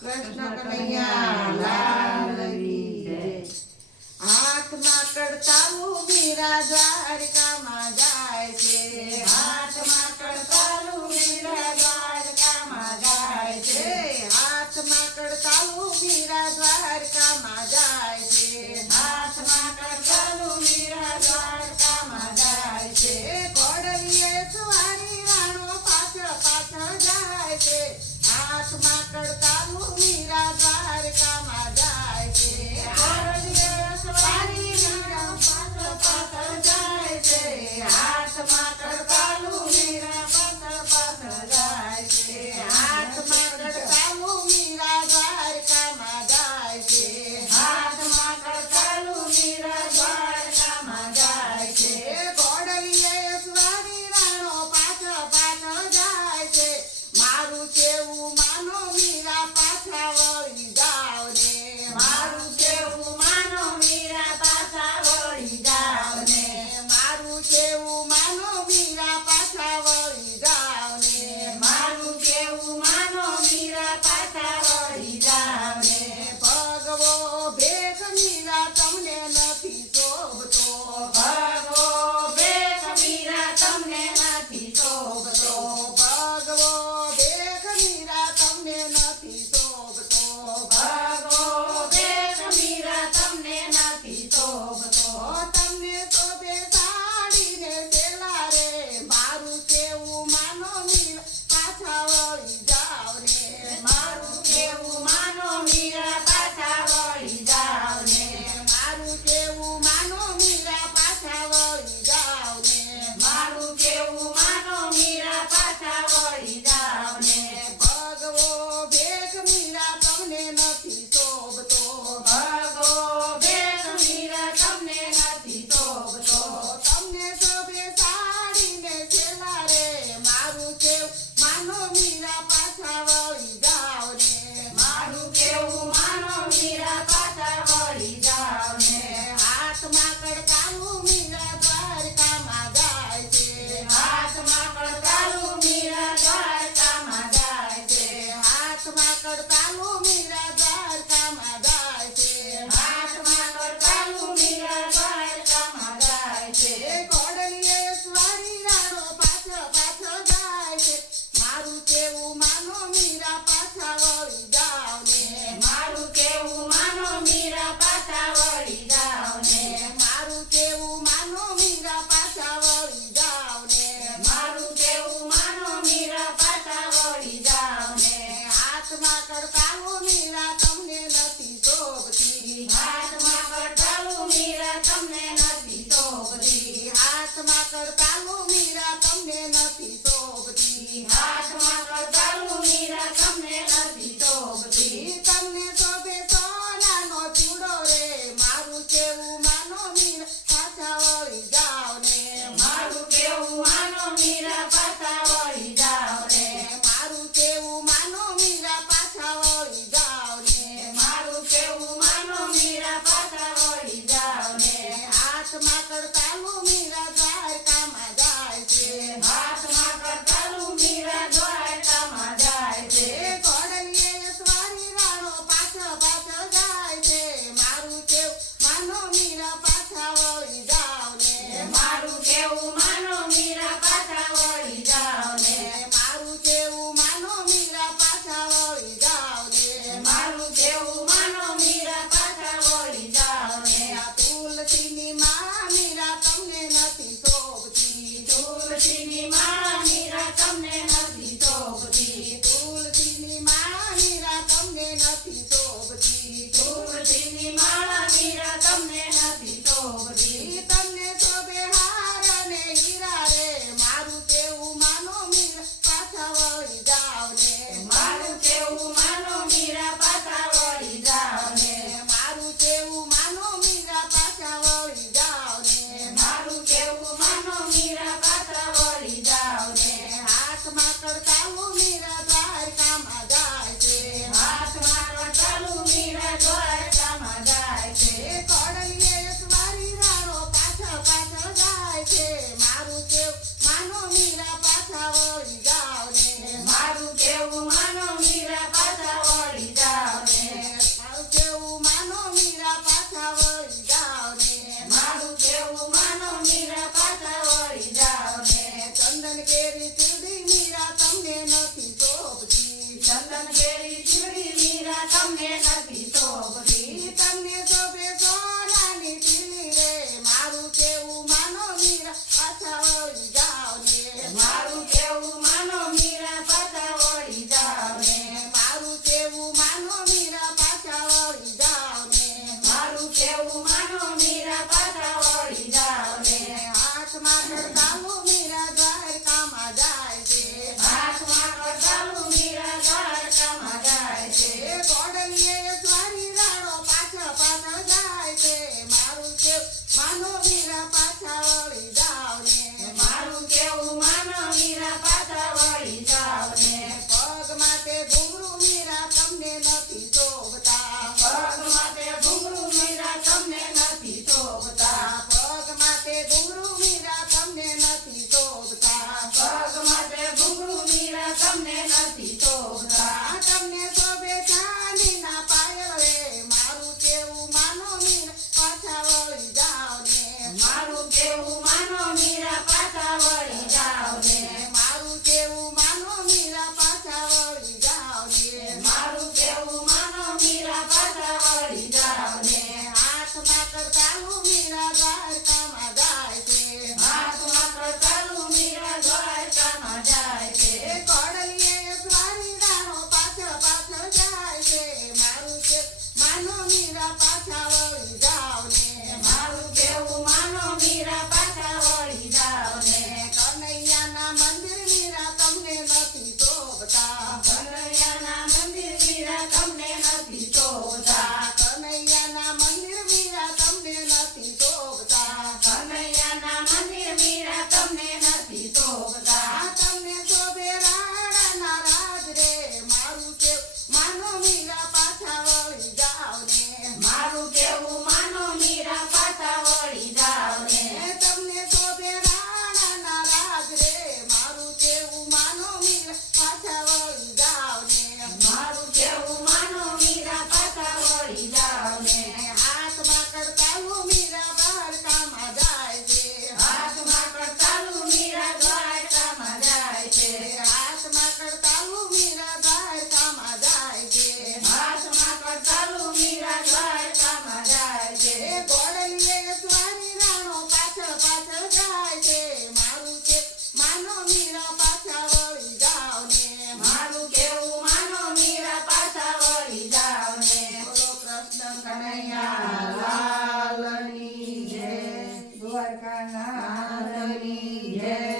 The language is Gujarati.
કૃષ્ણ કનૈયા લાલ કી જય। હાથમાં કડતાલું મીરા દ્વારકામાં જાય છે। હાથમાં કડતાલું મીરા દ્વારકામાં જાય છે। હાથમાં કડતાલું મીરા દ્વારકામાં જાય છે। હાથમાં કડતાલું મીરા દ્વારકામાં જાય છે। ઘોડલીએ સવારી રાણો પાછળ પાછળ જાય છે। હાથમાં કડતાલું મીરા દ્વારકામાં જાય છે। ઘોડલીએ સવારી રાણો પાછળ પાછળ જાય છે। હાથમાં કડતાલું મીરા પાછળ પાછળ જાય છે। હાથમાં કડતાલું મીરા દ્વારકામાં જાય છે। હાથમાં કડતાલું મીરા દ્વારકામાં જાય છે। ઘોડલીએ સવારી રાણો પાછળ પાછળ જાય છે। મારું કેવું માનો મીરા પાછા વળી જાવ ને। મારું કેવું માનો મીરા પાછા વળી જાવ ને। મારું કેવું માનો મીરા પાછા વળી જાવ ને। મારું કેવું માનો મીરા પાછા વળી જાવ ને। ભગવો ભેખ મીરા તમને નથી શોભતો। ભગવો ભેખ મીરા તમને નથી શોભતો। ભગવો ભેખ મીરા તમને નથી શોભતો। ભગવો ભેખ મીરા તમને નથી શોભતો। તમને શોભે સાડી ને સેલા રે। મારું કેવું માનો મીરા પાછા વળી જાવ ને। મારું કેવું માનો મીરા પાછા વળી જાવ ને। મારું કેવું માનો મીરા પાછા વળી જાવ ને। મારું કેવું માનો મીરા પાછા વળી જાવ ને। ભગવો ભેખ મીરા તમને નથી શોભતો। ભગવો ભેખ મીરા તમને નથી શોભતો। તમને શોભે સાડી ને સેલા રે। મારું કેવું માનો મીરા પાછા વળી જાવ ને। મારું કેવું માનો મીરા પાછા વળી જાવ ને। હાથમાં કડતાલું મીરા દ્વારકામાં જાય છે। હાથમાં કડતાલું મીરા દ્વારકામાં જાય છે। હાથમાં કડતાલું મીરા દ્વારકામાં જાય છે। હાથમાં કડતાલું મીરા દ્વારકામાં જાય છે। ઘોડલીએ સવારી રાણો પાછળ પાછળ જાય છે। મારું કેવું માનો મીરા પાછા વળી જાવ ને। મારું કેવું માનો મીરા પાછા વળી જાવ ને। મારું કેવું માનો મીરા પાછા વળી જાવ ને। મારું કેવું માનો મીરા પાછા વળી જાવ ને। હાથમાં કડતાલું મીરા તમને નથી શોભતી। હાથમાં કડતાલું મીરા તમને નથી શોભતી। હાથમાં કડતાલું મીરા તમને નથી શોભતી। હાથમાં કડતાલું મીરા તમને નથી શોભતી। તમને શોભે સોનાનો ચૂડો રે। મારું કેવું માનો મીરા પાછા વળી જાવ ને। મારું કેવું માનો મીરા પાછા વળી જાવ ને। મારું કેવું માનો મીરા પાછા વળી જાવ ને। મારું કેવું માનો મીરા પાછા વળી જાવ ને। હાથમાં કડતાલું મીરા દ્વારકામાં જાય છે। હાથમાં કડતાલું મીરા દ્વારકામાં જાય છે। ઘોડલીએ સવારી રાણો પાછળ પાછળ જાય છે। મારું કેવું માનો મીરા પાછા વળી જાવ ને। મારું કેવું માનો મીરા પાછા વળી જાવ ને। મારું કેવું માનો મીરા પાછા વળી જાવ ને। મારું કેવું માનો મીરા પાછા વળી જાવ ને। આ તુલસીની માં મીરા તમને નથી શોભતી। તુલસીની માં મીરા તમને નથી શોભતી। તુલસીની માં મીરા તમને નથી શોભતી। તુલસીની માં મીરા તમને નથી શોભતી। તમને શોભે હાર અને હીરા રે। મારું કેવું માનો મીરા પાછા વળી જાવ ને। મારું કેવું માનો મીરા પાછા વળી જાવ ને। મારું કેવું માનો મીરા પાછા વળી જાવ ને। મારું કેવું માનો મીરા પાછા વળી જાવ ને। હાથમાં કડતાલું મીરા દ્વારકામાં જાય છે। હાથમાં તમને નથી શોભતી. તમને શોભે સોનાની ટીલી રે મારું કેવું માનો મીરા પાછા વળી જાઓ ને મારું કેવું માનો મીરા પાછા વળી જાઓ ને મારું કેવું માનો મીરા પાછા વળી જાઓ ને મારું કેવું માનો મીરા પાછા વળી જાઓ ને હાથમાં કરતાલું મીરા દ્વારકામાં જાય છે હાથમાં કરતાલું મીરા દ્વારકામાં જાય છે કોડલીએ સ્વારી રાણો પાછળ પાછળ જાય છે મારું કેવું માનો મીરા પાછા વળી જાઓ ને મારું કેવું માનો મીરા પાછા વળી જાઓ ને પગ માટે ઘૂંઘરું મીરા તમને નથી શોભતા પગ માટે ઘૂંઘરું મીરા તમને નથી શોભતા પગ માટે ઘૂંઘરું મીરા તમને નથી શોભતા પગ માટે ઘૂંઘરું મીરા તમને નથી શોભતા તમને શોભે ચાંદીના પાયલ રે મારું કેવું માનો મીરા પાછા વળી જાઓ ને મારું કેવું માનો મીરા પાછા વળી જાઓ ને મારું કેવું માનો મીરા પાછા વળી જાઓ ને મારું કેવું માનો મીરા પાછા વળી જાઓ ને હાથમાં કરતાલું મીરા દ્વારકામાં જાય છે હાથમાં કરતાલું મીરા દ્વારકામાં જાય છે કોડલીએ સ્વારી રાણો પાછળ પાછળ જાય છે મારું કે માનો મીરા પાછા વળી જાઓ ને મારું કેવું માનો મીરા પાછા વળી જાઓ ને કનૈયાના મંદિર મીરા તમને નથી શોભતા કનૈયાના મંદિર મીરા તમને નથી શોભતા કનૈયાના મંદિર મીરા તમને નથી શોભતા કનૈયાના મંદિર મીરા તમને નથી શોભતા તમને શોભે રાણાના રાજ રે મારું કે માનો મીરા પાછા વળી જાઓ ને મારું કેવું માનો મીરા પાછા વળી જાઓ ને તમને શોભે રાણાના રાજ રે મારું કેવું માનો મીરા પાછા વળી જાઓ ને મારું કેવું માનો મીરા પાછા વળી જાઓ ને હાથમાં કરતાલું મીરા દ્વારકામાં જાય છે હાથમાં કરતાલું મીરા દ્વારકામાં જાય છે હાથમાં કરતાલું મીરા દ્વારકામાં જાય છે હાથમાં કરતાલું મીરા દ્વારકામાં જાય છે કોડલીએ સ્વારી રાણો પાછળ પાછળ જાય છે મારું કે માનો મીરા પાછા વળી જાઓ ને મારું કેવું માનો મીરા પાછા વળી જાઓ ને બોલો કૃષ્ણ કનૈયા લાલની જય દ્વારકાનાથની નાથની જય